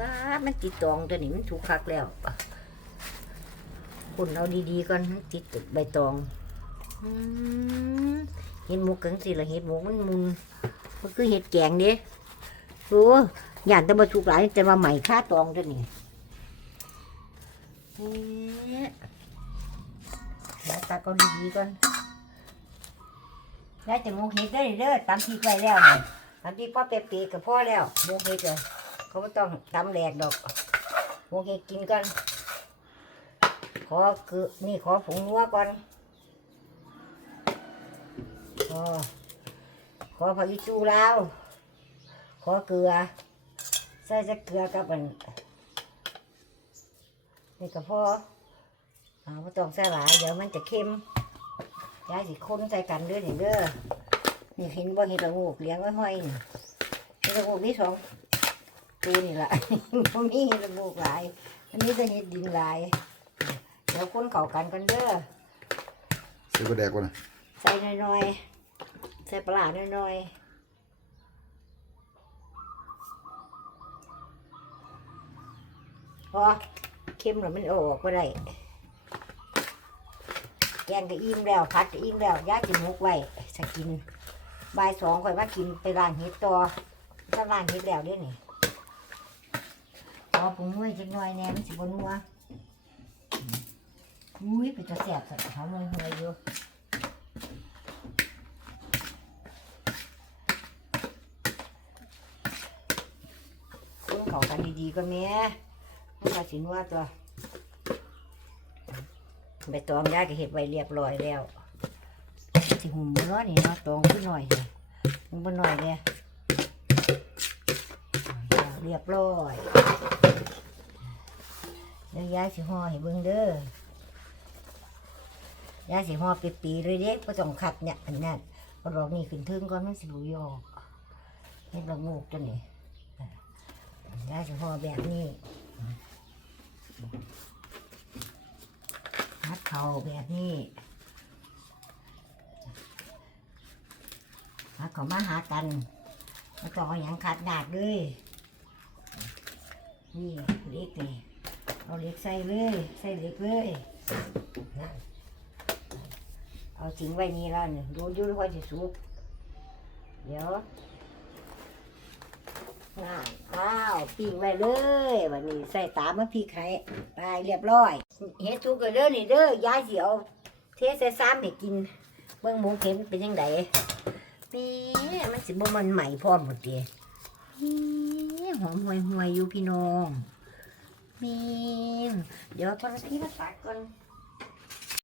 ป้ามันติดตองตัวนี้มันถูกคักแล้วคุณเอาดีๆก่อนติดใบตองเห็ดหมูกังสิละเห็ดหมูมันมุนมันคือเห็ดแกงเด้โอ้ย่านแต่มาถูกหลายแต่มาใหม่ค่าตองตัวนี้เอ๊ะเดี๋ยตาก็ดีๆก่อนได้แต่หมูเห็ดได้อเด้อตามที่ไปแล้วเนี่ยตามที่พ่อเปรียกับพ่อแล้วหมูเห็ดเลย เขาไม่ต้องตำแหลกดอกหมูเห็ดกินก่อนขอคือนี่ขอผงนัวก่อนขอขอผักอีจูลาวขอเกลือ ใส่จะเกลือกับมันนี่ก็พอเอาไม่ต้องใส่หลายเดี๋ยวมันจะเค็มยายสิคนใส่กันเด้อนี่เด้อนี่เห็นบ่เห็นละงูกเลี้ยงไว้ห้อยนี่เห็นละงูกนี่สอง ตัวนี่ละบ่มีเห็นละงูกหลายอันนี้จะเห็ดดินหลาย เดี๋ยวคนเข้ากันกันเด้อใส่กระแดกก่อนนะใส่น้อยๆ ใส่ปลาร้าน้อยๆพอเค็มแล้วมันเอาออกก็ได้ แกงก็อิ่มแล้วพัดก็อิ่มแล้วย่ากินมุกไว้จะกินบ่ายสองค่อยมากินไปร้านเฮ็ดต่อถ้าร้านเฮ็ดแล้วเด้วยนี่พ อปรุงไว้จักหน่อยแหน่มันสิบนัวอุ้ยไปจะแสบสักเขาเลยเฮยอยู่คนเขากันดีๆก็แม่มันก็สินัวตัวใบตองย่าก็เห็ดไว้เรียบร้อยแล้วสิหุ่มมันเนาะนี่เนาะตองขึ้นหน่อยเลยมันบ่หน่อยเนี่ย เรียบร้อยเดี๋ยวยายสิห่อให้เบิ่งเด้อยายสิห่อปีๆเลยเด้บ่ต้องขัดเนี่ยอันนั้นเอาดอกนี่ขึ้นทึงก่อนมันสิรู้ยออกเฮ็ดละงูกตัวนี้ได้เฉพาะแบบนี้มัดเข่าแบบนี้มัดเขามาหากันมาต่ออย่างขาดดาดเลย นี่เล็กนี่เอาเล็กใส่เลยใส่เล็กเลยเอาทิ้งไว้นี่ล้วเนี่ดูยุ่ค่อยจะสุกเดี๋ยวง่ายอ้าวปิ้งไว้เลยวันนี้ใส่ตามมาพริกไข่ตายเรียบร้อยเฮ็ดทุกเด้อนี่เด้อยายสิเอาเทใส่ซ้ำให้กินเบิ่งหมูเข็มเป็นยังไงนี่มันสิบ่มันใหม่พร้อมหมดเดีนี่ หอมห่วยห่วยอยู่พี่น้องมีเดี๋ยวตอนที่มาตักก่อน